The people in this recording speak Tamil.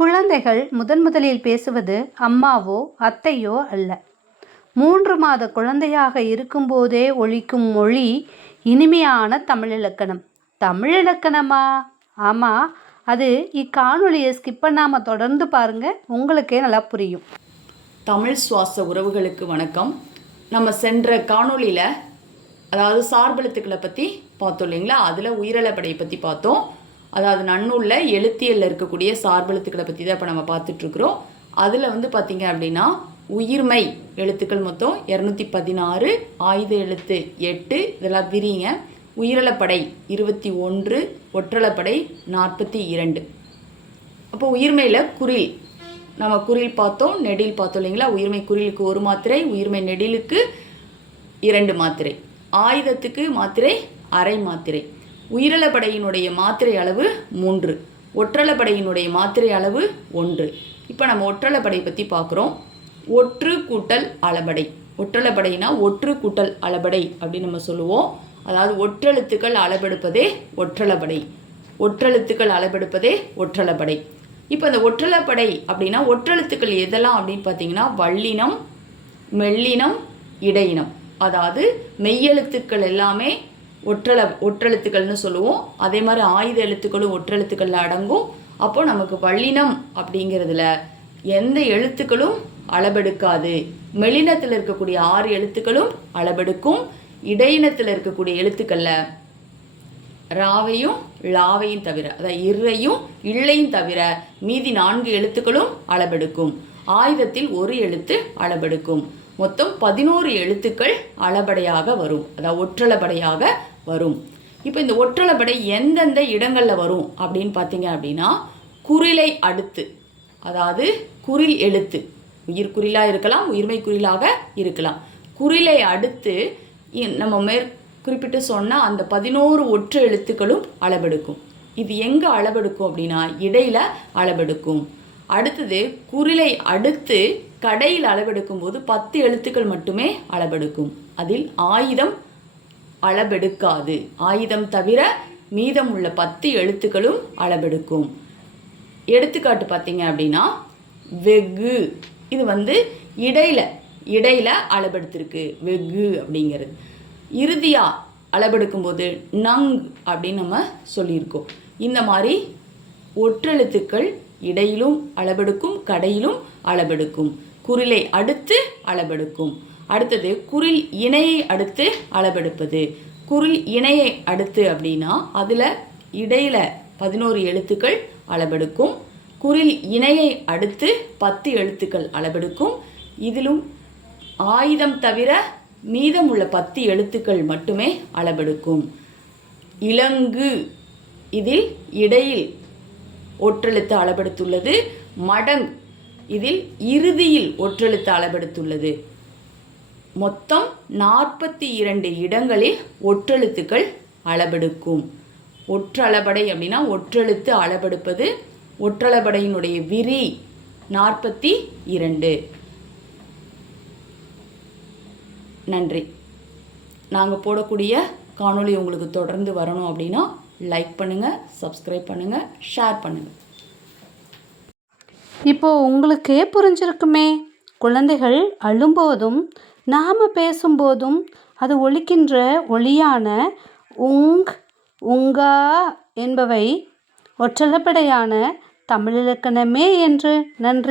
குழந்தைகள் முதன் முதலில் பேசுவது அம்மாவோ அத்தையோ அல்ல. மூன்று மாத குழந்தையாக இருக்கும்போதே ஒழிக்கும் மொழி இனிமையான தமிழிலக்கணம் தமிழிலக்கணமா ஆமாம் அது இக்காணொலியை ஸ்கிப் பண்ணாமல் தொடர்ந்து பாருங்கள் உங்களுக்கே நல்லா புரியும். தமிழ் சுவாச உறவுகளுக்கு வணக்கம். நம்ம சென்ற காணொளியில் அதாவது சார்பெழுத்துக்களை பற்றி பார்த்தோம் இல்லைங்களா? அதில் உயிரிழப்படையை பற்றி பார்த்தோம். அதாவது நன்னூலில் எழுத்தியலில் இருக்கக்கூடிய சார்பெழுத்துக்களை பற்றி தான் இப்போ நம்ம பார்த்துட்ருக்குறோம். அதில் வந்து பார்த்திங்க அப்படின்னா உயிர்மை எழுத்துக்கள் மொத்தம் இரநூத்தி பதினாறு ஆயுத எழுத்து எட்டு இதெல்லாம் விரிங்க உயிரிழப்படை இருபத்தி ஒன்று ஒற்றலப்படை நாற்பத்தி இரண்டு. அப்போ உயிர்மையில் குரில் நம்ம குரில் பார்த்தோம் நெடில் பார்த்தோம் இல்லைங்களா? உயிர்மை குரிலுக்கு ஒரு மாத்திரை உயிர்மை நெடிலுக்கு இரண்டு மாத்திரை. ஆயுதத்துக்கு மாத்திரை அரை மாத்திரை. உயிரிழப்படையினுடைய மாத்திரை அளவு மூன்று. ஒற்றளப்படையினுடைய மாத்திரை அளவு ஒன்று. இப்போ நம்ம ஒற்றளப்படை பற்றி பார்க்குறோம் ஒற்று கூட்டல் அளபடை. ஒற்றளப்படைனா ஒற்று கூட்டல் அளபடை அப்படின்னு நம்ம சொல்லுவோம். அதாவது ஒற்றெழுத்துக்கள் அளபெடுப்பதே ஒற்றளபடை ஒற்றெழுத்துக்கள் அளபெடுப்பதே ஒற்றளப்படை. இப்போ இந்த ஒற்றளப்படை அப்படின்னா ஒற்றெழுத்துக்கள் எதெல்லாம் அப்படின்னு பார்த்தீங்கன்னா வள்ளினம் மெல்லினம் இடையினம். அதாவது மெய்யெழுத்துக்கள் எல்லாமே ஒற்றள ஒற்றெழுத்துக்கள்னு சொல்லுவோம். அதே மாதிரி ஆயுத எழுத்துக்களும் ஒற்றெழுத்துக்களில் அடங்கும். அப்போ நமக்கு வள்ளினம் அப்படிங்கிறதுல எந்த எழுத்துக்களும் அளபெடுக்காது மெலினத்தில் இருக்கக்கூடிய ஆறு எழுத்துக்களும் அளபெடுக்கும் இடையினத்தில் இருக்கக்கூடிய எழுத்துக்களில் ராவையும் லாவையும் தவிர அதாவது இறையும் இல்லையும் தவிர மீதி நான்கு எழுத்துக்களும் அளபெடுக்கும் ஆயுதத்தில் ஒரு எழுத்து அளபெடுக்கும் மொத்தம் பதினோரு எழுத்துக்கள் அளபடையாக வரும். அதாவது ஒற்றளபடையாக வரும். இப்போ இந்த ஒற்றளபடை எந்தெந்த இடங்களில் வரும் அப்படின்னு பார்த்தீங்க அப்படின்னா குறிலை அடுத்து அதாவது குறில் எழுத்து. உயிர் குறிலாக இருக்கலாம் உயிர்மை குறிலாக இருக்கலாம். குறிலை அடுத்து இ- நம்ம மேற் குறிப்பிட்டு சொன்னால் அந்த பதினோரு ஒற்று எழுத்துக்களும் அளவெடுக்கும். இது எங்கே அளவெடுக்கும் அப்படின்னா இடையில் அளவெடுக்கும். அடுத்தது குறிலை அடுத்து கடையில் அளவெடுக்கும் போது பத்து எழுத்துக்கள் மட்டுமே அளவெடுக்கும். அதில் ஆயுதம் அளபெடுக்காது ஆயுதம் தவிர மீதம் உள்ள பத்து எழுத்துக்களும் அளபெடுக்கும் எடுத்துக்காட்டு பார்த்தீங்க அப்படின்னா வெகு. இது வந்து இடையில இடையில அளபெடுத்திருக்கு வெகு அப்படிங்கிறது. இறுதியா அளபெடுக்கும்போது நங் அப்படின்னு நம்ம சொல்லியிருக்கோம். இந்த மாதிரி ஒற்றெழுத்துக்கள் இடையிலும் அளபெடுக்கும் கடையிலும் அளபெடுக்கும் குறிலை அடுத்து அளபெடுக்கும் அடுத்தது குரில் இணையை அடுத்து அளபெடுப்பது குரில் இணையை அடுத்து அப்படின்னா அதில் இடையில் பதினோரு எழுத்துக்கள் அளபெடுக்கும் குரில் இணையை அடுத்து பத்து எழுத்துக்கள் அளவெடுக்கும். இதிலும் ஆயுதம் தவிர மீதமுள்ள பத்து எழுத்துக்கள் மட்டுமே அளவெடுக்கும். இலங்கு இதில் இடையில் ஒற்றெழுத்து அளவெடுத்துள்ளது. மடங் இதில் இறுதியில் ஒற்றெழுத்து அளவெடுத்துள்ளது. மொத்தம் நாற்பத்தி இரண்டு இடங்களில் ஒற்றெழுத்துக்கள் அளபெடுக்கும். ஒற்றளபடை அப்படின்னா ஒற்றெழுத்து அளபெடுப்பது ஒற்றளபடையினுடைய விரி நாற்பத்தி இரண்டு. நன்றி. நாங்கள் போடக்கூடிய காணொளி உங்களுக்கு தொடர்ந்து வரணும் அப்படின்னா லைக் பண்ணுங்கள் சப்ஸ்கிரைப் பண்ணுங்கள் ஷேர் பண்ணுங்கள் இப்போ உங்களுக்கே புரிஞ்சிருக்குமே. குழந்தைகள் அழும்போதும் நாம் பேசும்போதும் அது ஒலிக்கின்ற ஒளியான உங் உங்கா என்பவை ஒற்றளப்படையான தமிழிலக்கணமே என்று. நன்றி.